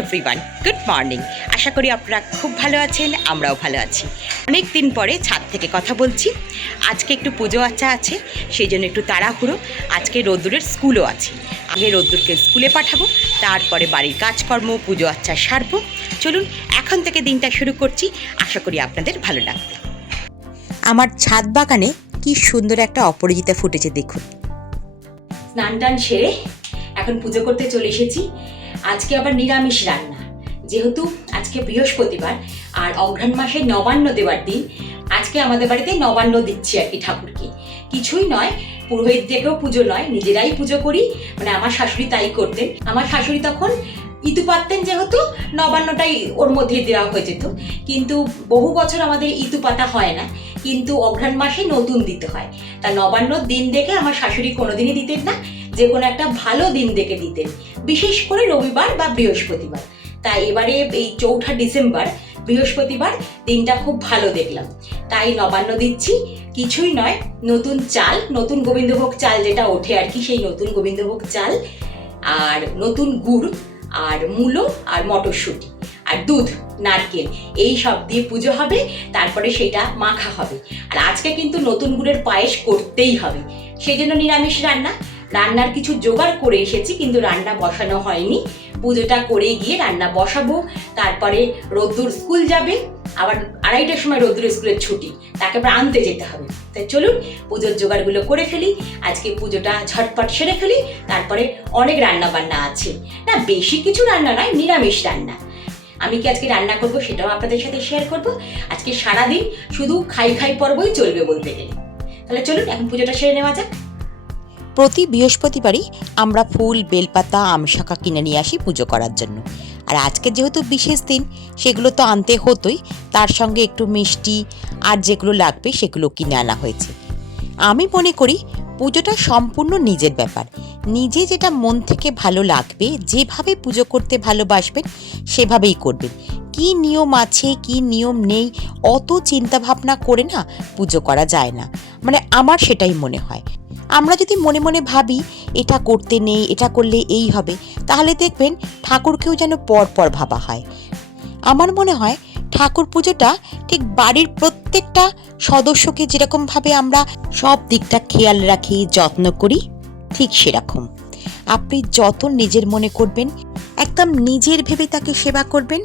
Everyone, good morning. আশা করি আপনারা খুব ভালো আছেন, আমরাও ভালো আছি। অনেক দিন পরে ছাদ থেকে কথা বলছি। আজকে একটু পুজো আচ্চা আছে, সেই জন্য একটু তাড়াহুড়ো। আজকে রোদ্দুরের স্কুলও আছে। আগে রোদ্দুরকে স্কুলে পাঠাবো, তারপরে বাড়ির কাজকর্ম পুজো আচ্চা সারবো। চলুন এখন থেকে দিনটা শুরু করছি, আশা করি আপনাদের ভালো লাগবে। আমার ছাদ বাগানে কি সুন্দর একটা অপরাজিতা ফুটেছে দেখুন। স্নান টান সেরে এখন পুজো করতে চলে এসেছি। আজকে আবার নিরামিষ রান্না, যেহেতু আজকে বৃহস্পতিবার আর অঘ্রাণ মাসে নবান্ন দেওয়ার দিন। আজকে আমাদের বাড়িতে নবান্ন দিচ্ছি আর কি ঠাকুরকে। কিছুই নয়, পুরোহিত থেকেও পুজো নয়, নিজেরাই পুজো করি। মানে আমার শাশুড়ি তাই করতেন। আমার শাশুড়ি তখন ইতু পাততেন, যেহেতু নবান্নটাই ওর মধ্যে দেওয়া হয়ে যেত। কিন্তু বহু বছর আমাদের ইতু পাতা হয় না, কিন্তু অঘ্রাণ মাসে নতুন দিতে হয়। তা নবান্নর দিন দেখে আমার শাশুড়ি কোনোদিনই দিতেন না, যে কোনো একটা ভালো দিন দেখে দিতেন, বিশেষ করে রবিবার বা বৃহস্পতিবার। তাই এবারে এই 4ঠা ডিসেম্বর বৃহস্পতিবার দিনটা খুব ভালো দেখলাম, তাই নবান্ন দিচ্ছি। কিছুই নয়, নতুন চাল, নতুন গোবিন্দভোগ চাল যেটা ওঠে আর কি, সেই নতুন গোবিন্দভোগ চাল আর নতুন গুড় আর মূলো আর মটরশুঁটি আর দুধ, নারকেল, এই সব দিয়ে পুজো হবে। তারপরে সেটা মাখা হবে। আর আজকে কিন্তু নতুন গুড়ের পায়েস করতেই হবে, সেই জন্য নিরামিষ রান্না। রান্নার কিছু জোগাড় করে এসেছি, কিন্তু রান্না বসানো হয়নি। পুজোটা করে গিয়ে রান্না বসাবো। তারপরে রোদ্দুর স্কুল যাবে, আবার 2:30টার সময় রোদ্দুর স্কুলের ছুটি, তাকে আবার আনতে যেতে হবে। তাই চলুন পুজোর জোগাড়গুলো করে ফেলি, আজকে পুজোটা ঝটপট সেরে ফেলি। তারপরে অনেক রান্না বান্না আছে, না বেশি কিছু রান্না নয়, নিরামিষ রান্না। আমি কি আজকে রান্না করব সেটাও আপনাদের সাথে শেয়ার করব। আজকে সারাদিন শুধু খাই খাই পর্বই চলবে বলতে গেলে। তাহলে চলুন এখন পুজোটা সেরে নেওয়া যাক। প্রতি বৃহস্পতিবারই আমরা ফুল, বেলপাতা, আমশাখা কিনে নিয়ে আসি পুজো করার জন্য। আর আজকে যেহেতু বিশেষ দিন, সেগুলো তো আনতে হতোই, তার সঙ্গে একটু মিষ্টি আর যেগুলো লাগবে সেগুলো কিনে আনা হয়েছে। আমি মনে করি পুজোটা সম্পূর্ণ নিজের ব্যাপার। নিজে যেটা মন থেকে ভালো লাগবে, যেভাবে পুজো করতে ভালোবাসবেন সেভাবেই করবেন। কি নিয়ম আছে কি নিয়ম নেই অত চিন্তা ভাবনা করে না পুজো করা যায় না, মানে আমার সেটাই মনে হয়। আমরা যদি মনে মনে ভাবি এটা করতে নেই, এটা করলে এই হবে, তাহলে দেখবেন ঠাকুরকেও যেন পর ভাবা হয়। আমার মনে হয় ঠাকুর পুজোটা ঠিক বাড়ির প্রত্যেকটা সদস্যকে যেরকমভাবে আমরা সব দিকটা খেয়াল রাখি, যত্ন করি, ঠিক সেরকম আপনি যত নিজের মনে করবেন, একদম নিজের ভেবে তাকে সেবা করবেন,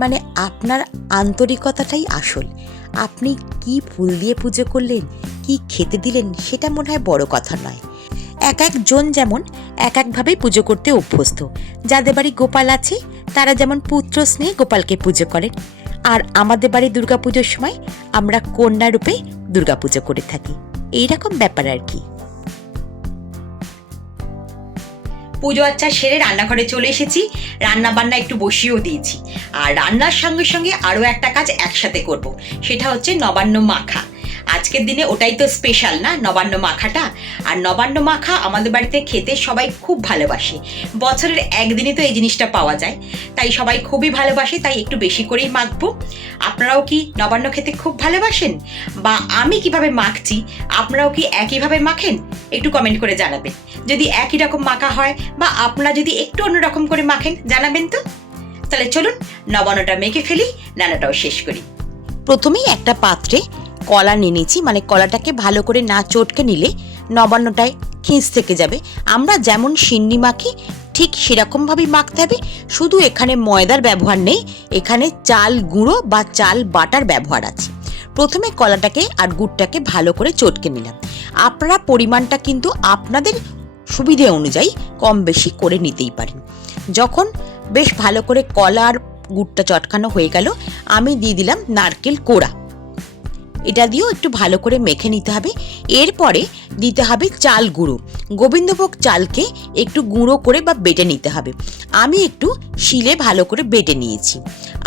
মানে আপনার আন্তরিকতাটাই আসল। আপনি কি ফুল দিয়ে পুজো করলেন, কি খেতে দিলেন, সেটা মনে হয় বড় কথা নয়। এক একজন যেমন এক একভাবেই পুজো করতে অভ্যস্ত। যাদের বাড়ি গোপাল আছে তারা যেমন পুত্র স্নেহে গোপালকে পুজো করেন, আর আমাদের বাড়ি দুর্গাপুজোর সময় আমরা কন্যা রূপে দুর্গাপুজো করে থাকি। এইরকম ব্যাপার আর কি। পুজো আচ্চা সেরে রান্নাঘরে চলে এসেছি। রান্না বান্না একটু বসিয়েও দিয়েছি। আর রান্নার সঙ্গে সঙ্গে আরও একটা কাজ একসাথে করব, সেটা হচ্ছে নবান্ন মাখা। আজকের দিনে ওটাই তো স্পেশাল না, নবান্ন মাখাটা। আর নবান্ন মাখা আমাদের বাড়িতে খেতে সবাই খুব ভালোবাসে। বছরের একদিনই তো এই জিনিসটা পাওয়া যায়, তাই সবাই খুবই ভালোবাসে, তাই একটু বেশি করেই মাখবো। আপনারাও কি নবান্ন খেতে খুব ভালোবাসেন, বা আমি কিভাবে মাখছি আপনারাও কি একইভাবে মাখেন? একটু কমেন্ট করে জানাবেন। যদি একই রকম মাখা হয় বা আপনারা যদি একটু অন্যরকম করে মাখেন জানাবেন তো। তাহলে চলুন নবান্নটা মেখে ফেলি, রান্নাটাও শেষ করি। প্রথমেই একটা পাত্রে কলা নিয়ে নিয়েছি, মানে কলাটাকে ভালো করে না চটকে নিলে নবান্নটায় খিঁচ থেকে যাবে। আমরা যেমন সিন্নি মাখি ঠিক সেরকমভাবেই মাখতে হবে, শুধু এখানে ময়দার ব্যবহার নেই, এখানে চাল গুঁড়ো বা চাল বাটার ব্যবহার আছে। প্রথমে কলাটাকে আর গুড়টাকে ভালো করে চটকে নিলাম। আপনারা পরিমাণটা কিন্তু আপনাদের সুবিধে অনুযায়ী কম বেশি করে নিতেই পারেন। যখন বেশ ভালো করে কলা আর গুড়টা চটকানো হয়ে গেল, আমি দিয়ে দিলাম নারকেল কোড়া। এটা দিয়েও একটু ভালো করে মেখে নিতে হবে। এরপরে দিতে হবে চাল গুঁড়ো। গোবিন্দভোগ চালকে একটু গুঁড়ো করে বা বেটে নিতে হবে। আমি একটু শিলে ভালো করে বেটে নিয়েছি।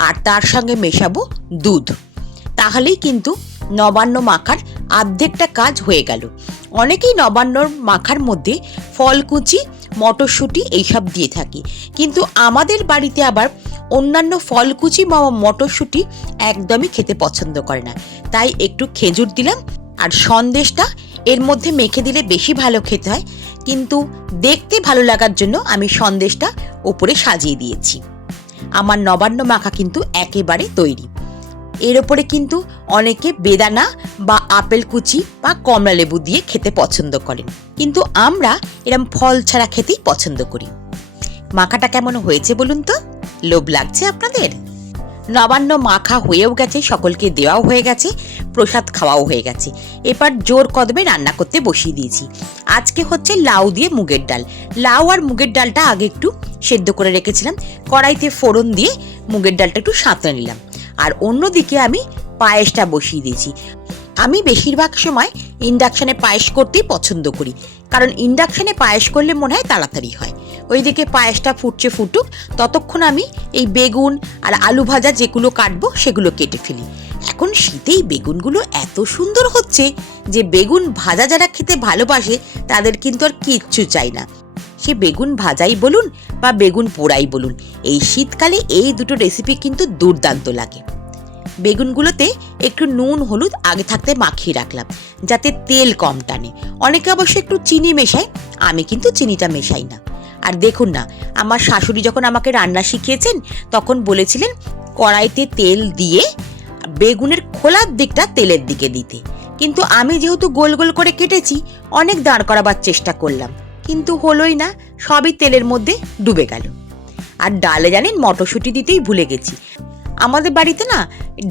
আর তার সঙ্গে মেশাবো দুধ। তাহলেই কিন্তু নবান্ন মাখার অর্ধেকটা কাজ হয়ে গেল। অনেকেই নবান্নর মাখার মধ্যে ফলকুচি, মটরশুঁটি এইসব দিয়ে থাকি, কিন্তু আমাদের বাড়িতে আবার অন্যান্য ফলকুচি বা মটরশুঁটি একদমই খেতে পছন্দ করে না, তাই একটু খেজুর দিলাম। আর সন্দেশটা এর মধ্যে মেখে দিলে বেশি ভালো খেতে হয়, কিন্তু দেখতে ভালো লাগার জন্য আমি সন্দেশটা ওপরে সাজিয়ে দিয়েছি। আমার নবান্ন মাখা কিন্তু একেবারে তৈরি। এর ওপরে কিন্তু অনেকে বেদানা বা আপেল কুচি বা কমলা লেবু দিয়ে খেতে পছন্দ করেন, কিন্তু আমরা এরম ফল ছাড়া খেতেই পছন্দ করি। মাখাটা কেমন হয়েছে বলুন তো? লোভ লাগছে আপনাদের? নবান্ন মাখা হয়েও গেছে, সকলকে দেওয়াও হয়ে গেছে, প্রসাদ খাওয়াও হয়ে গেছে। এবার জোর কদমে রান্না করতে বসিয়ে দিয়েছি। আজকে হচ্ছে লাউ দিয়ে মুগের ডাল। লাউ আর মুগের ডালটা আগে একটু সেদ্ধ করে রেখেছিলাম, কড়াইতে ফোড়ন দিয়ে মুগের ডালটা একটু সাঁতরে নিলাম। আর অন্যদিকে আমি পায়েসটা বসিয়ে দিয়েছি। আমি বেশিরভাগ সময় ইন্ডাকশানে পায়েস করতেই পছন্দ করি, কারণ ইন্ডাকশানে পায়েস করলে মনে হয় তাড়াতাড়ি হয়। ওইদিকে পায়েসটা ফুটুক, ততক্ষণ আমি এই বেগুন আর আলু ভাজা যেগুলো কাটবো সেগুলো কেটে ফেলি। এখন শীতেই বেগুনগুলো এত সুন্দর হচ্ছে যে বেগুন ভাজা যারা খেতে ভালোবাসে তাদের কিন্তু আর কিচ্ছু চাই না। সে বেগুন ভাজাই বলুন বা বেগুন পোড়াই বলুন, এই শীতকালে এই দুটো রেসিপি কিন্তু দুর্দান্ত লাগে। বেগুনগুলোতে একটু নুন হলুদ আগে থাকতে মাখিয়ে রাখলাম যাতে তেল কম টানে। অনেকে অবশ্য একটু চিনি মেশায়, আমি কিন্তু চিনিটা মেশাই না। আর দেখুন না, আমার শাশুড়ি যখন আমাকে রান্না শিখিয়েছেন তখন বলেছিলেন কড়াইতে তেল দিয়ে বেগুনের খোলার দিকটা তেলের দিকে দিতে, কিন্তু আমি যেহেতু গোল গোল করে কেটেছি অনেক দাঁড় করাবার চেষ্টা করলাম, কিন্তু হলোই না, সবই তেলের মধ্যে ডুবে গেল। আর ডালে জানেন মটরশুঁটি দিতেই ভুলে গেছি। আমাদের বাড়িতে না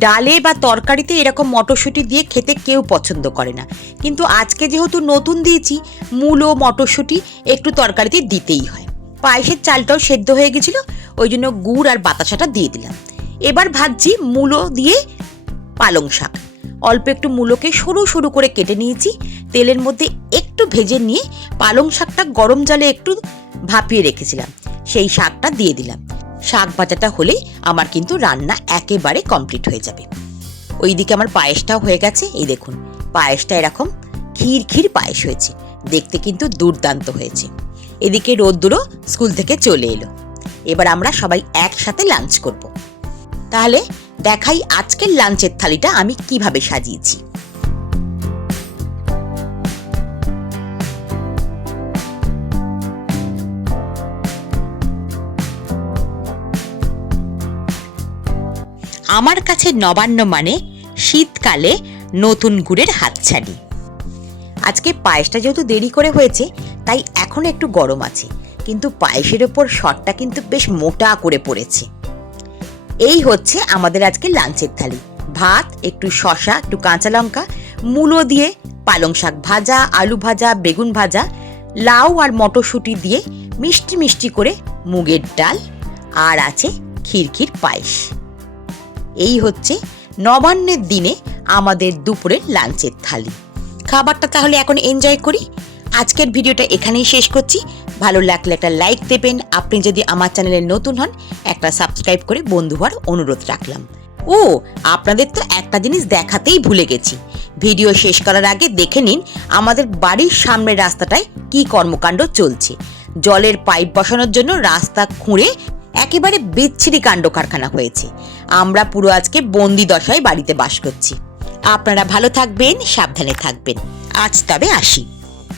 ডালে বা তরকারিতে এরকম মটরশুঁটি দিয়ে খেতে কেউ পছন্দ করে না, কিন্তু আজকে যেহেতু নতুন দিয়েছি মূলো মটরশুঁটি একটু তরকারিতে দিতেই হয়। পায়েসের চালটাও সেদ্ধ হয়ে গেছিল, ওই জন্য গুড় আর বাতাসাটা দিয়ে দিলাম। এবার ভাজছি মূলো দিয়ে পালং শাক। অল্প একটু মূলোকে সরু সরু করে কেটে নিয়েছি, তেলের মধ্যে একটু ভেজে নিয়ে পালং শাকটা গরম জলে একটু ভাপিয়ে রেখেছিলাম, সেই শাকটা দিয়ে দিলাম। শাক ভাজাটা হলেই আমার কিন্তু রান্না একেবারে কমপ্লিট হয়ে যাবে। ওইদিকে আমার পায়েসটাও হয়ে গেছে। এই দেখুন, পায়েসটা এরকম ক্ষীর পায়েস হয়েছে, দেখতে কিন্তু দুর্দান্ত হয়েছে। এদিকে রোদ্দুরও স্কুল থেকে চলে এলো। এবার আমরা সবাই একসাথে লাঞ্চ করব। তাহলে দেখাই আজকের লাঞ্চের থালিটা আমি কিভাবে সাজিয়েছি। আমার কাছে নবান্ন মানে শীতকালে নতুন গুড়ের হাতছানি। আজকে পায়েসটা যেহেতু দেরি করে হয়েছে তাই এখন একটু গরম আছে, কিন্তু পায়েসের ওপর শটটা কিন্তু বেশ মোটা করে পড়েছে। এই হচ্ছে আমাদের আজকে লাঞ্চের থালি। ভাত, একটু শসা, একটু কাঁচা লঙ্কা, মূলো দিয়ে পালং শাক ভাজা, আলু ভাজা, বেগুন ভাজা, লাউ আর মটরশুঁটি দিয়ে মিষ্টি মিষ্টি করে মুগের ডাল, আর আছে ক্ষীর পায়েস। এই হচ্ছে নবান্নের দিনে আমাদের দুপুরের লাঞ্চের থালি। খাবারটা তাহলে এখন এনজয় করি। আজকের ভিডিওটা এখানেই শেষ করছি। ভালো লাগলে একটা লাইক দেবেন। আপনি যদি আমার চ্যানেলে নতুন হন একটা সাবস্ক্রাইব করে বন্ধু হওয়ার অনুরোধ রাখলাম। ও, আপনাদের তো একটা জিনিস দেখাতেই ভুলে গেছি। ভিডিও শেষ করার আগে দেখে নিন আমাদের বাড়ির সামনের রাস্তাটায় কি কর্মকাণ্ড চলছে। জলের পাইপ বসানোর জন্য রাস্তা খুঁড়ে একেবারে বিচ্ছিরি কাণ্ড কারখানা হয়েছে। আমরা পুরো আজকে বন্দি দশায় বাড়িতে বাস করছি। আপনারা ভালো থাকবেন, সাবধানে থাকবেন। আজ তবে আসি।